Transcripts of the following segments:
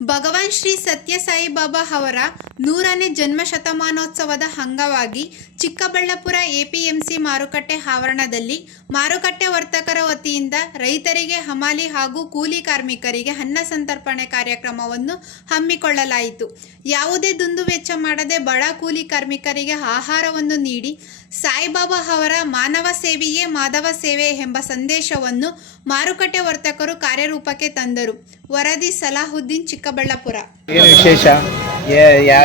ಭಗವಾನ್ ಶ್ರೀ ಸತ್ಯ ಸಾಯಿಬಾಬಾ ಅವರ 100ನೇ ಜನ್ಮ ಶತಮಾನೋತ್ಸವದ ಅಂಗವಾಗಿ ಚಿಕ್ಕಬಳ್ಳಾಪುರ ಎಪಿಎಂಸಿ ಮಾರುಕಟ್ಟೆ ಆವರಣದಲ್ಲಿ ಮಾರುಕಟ್ಟೆ ವರ್ತಕರ ವತಿಯಿಂದ ರೈತರಿಗೆ, ಹಮಾಲಿ ಹಾಗೂ ಕೂಲಿ ಕಾರ್ಮಿಕರಿಗೆ ಅನ್ನ ಸಂತರ್ಪಣೆ ಕಾರ್ಯಕ್ರಮವನ್ನು ಹಮ್ಮಿಕೊಳ್ಳಲಾಯಿತು. ಯಾವುದೇ ದುಂದುವೆಚ್ಚ ಮಾಡದೆ ಬಡ ಕೂಲಿ ಕಾರ್ಮಿಕರಿಗೆ ಆಹಾರವನ್ನು ನೀಡಿ ಸಾಯಿಬಾಬಾ ಅವರ ಮಾನವ ಸೇವೆಯೇ ಮಾಧವ ಸೇವೆ ಎಂಬ ಸಂದೇಶವನ್ನು ಮಾರುಕಟ್ಟೆ ವರ್ತಕರು ಕಾರ್ಯರೂಪಕ್ಕೆ ತಂದರು. ವರದಿ ಸಲಾಹುದ್ದೀನ್, ಚಿಕ್ಕಬಳ್ಳಾಪುರ. ಏನು ವಿಶೇಷ?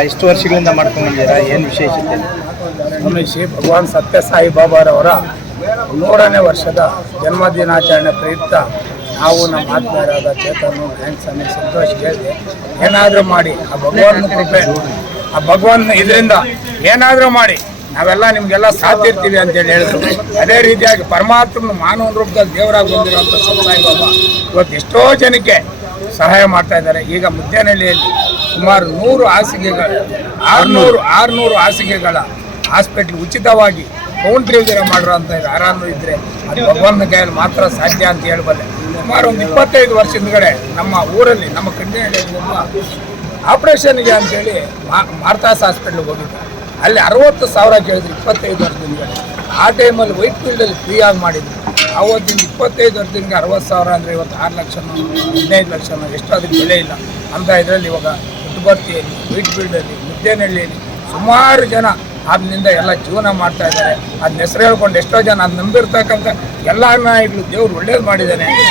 ಎಷ್ಟು ವರ್ಷಗಳಿಂದ ಮಾಡ್ಕೊಂಡು ಬಂದಿದ್ದೀರಾ? ಏನು ವಿಶೇಷತೆ? ಶ್ರೀ ಭಗವಾನ್ ಸತ್ಯ ಸಾಯಿಬಾಬಾರವರ 100ನೇ ವರ್ಷದ ಜನ್ಮದಿನಾಚರಣೆ ಪ್ರಯುಕ್ತ ನಾವು ನಮ್ಮ ಆತ್ಮೀಯರಾದ ಚೇತನು, ಸ್ವಾಮಿ, ಸಂತೋಷ್ ಹೇಳಿದೆ ಏನಾದರೂ ಮಾಡಿ ಆ ಭಗವಾನ್ ಕೃಪೆ, ಆ ಭಗವಾನ್ ಇದರಿಂದ ಏನಾದರೂ ಮಾಡಿ ನಾವೆಲ್ಲ ನಿಮಗೆಲ್ಲ ಸಾಥ್ ಇರ್ತೀವಿ ಅಂತೇಳಿ ಹೇಳಿದ್ರು. ಅದೇ ರೀತಿಯಾಗಿ ಪರಮಾತ್ಮನ ಮಾನವ ರೂಪದಲ್ಲಿ ದೇವರಾಗಿ ಬಂದಿರುವಂಥ ಸತ್ಯ ಸಾಯಿಬಾಬಾ ಇವತ್ತು ಎಷ್ಟೋ ಜನಕ್ಕೆ ಸಹಾಯ ಮಾಡ್ತಾ ಇದ್ದಾರೆ. ಈಗ ಮುದ್ದೇನಹಳ್ಳಿಯಲ್ಲಿ ಸುಮಾರು 100 ಹಾಸಿಗೆಗಳು, 600 ಹಾಸಿಗೆಗಳ ಹಾಸ್ಪಿಟ್ಲ್ ಉಚಿತವಾಗಿ ಕೌಂಟ್ರಿಲ್ದಿರ ಮಾಡಿರೋಂಥ ಯಾರನ್ನು ಇದ್ದರೆ ಅದು ಭಗವಂತನ ಕೈಯಲ್ಲಿ ಮಾತ್ರ ಸಾಧ್ಯ ಅಂತ ಹೇಳಬಲ್ಲೆ. ಸುಮಾರು ಒಂದು 25 ವರ್ಷ ಹಿಂದ್ಗಡೆ ನಮ್ಮ ಊರಲ್ಲಿ, ನಮ್ಮ ಕಣ್ಣಿನಹಳ್ಳಿಯಲ್ಲಿ ಒಬ್ಬ ಆಪ್ರೇಷನ್ಗೆ ಅಂತೇಳಿ ಮಾರ್ತಾಸ್ ಹಾಸ್ಪಿಟ್ಲಿಗೆ ಹೋಗಿದ್ದೆ. ಅಲ್ಲಿ 60,000 ಕೇಳಿದ್ರು 25 ವರ್ಷದಿಂದ. ಆ ಟೈಮಲ್ಲಿ ವೈಟ್ ಫೀಲ್ಡಲ್ಲಿ ಫ್ರೀಯಾಗಿ ಮಾಡಿದ್ರು. ಆವತ್ತಿಂದ 25 ವರ್ಷದಿಂದ 60,000 ಅಂದರೆ ಇವತ್ತು 6 ಲಕ್ಷನೋ 15 ಲಕ್ಷನೋ ಎಷ್ಟು ಅದಕ್ಕೆ ಬೆಲೆ ಇಲ್ಲ ಅಂತ. ಇದರಲ್ಲಿ ಇವಾಗ ಪುಟ್ಟಬರ್ತಿಯಲ್ಲಿ, ವೈಟ್ ಫೀಲ್ಡಲ್ಲಿ, ಮುದ್ದೇನಹಳ್ಳಿಯಲ್ಲಿ ಸುಮಾರು ಜನ ಅದರಿಂದ ಎಲ್ಲ ಜೀವನ ಮಾಡ್ತಾ ಇದ್ದಾರೆ. ಅದನ್ನ ಹೆಸರು ಹೇಳ್ಕೊಂಡು ಎಷ್ಟೋ ಜನ ಅದು ನಂಬಿರ್ತಕ್ಕಂಥ ಎಲ್ಲ ನಾಯಿಗಳು ದೇವ್ರು ಒಳ್ಳೇದು ಮಾಡಿದ್ದಾನೆ.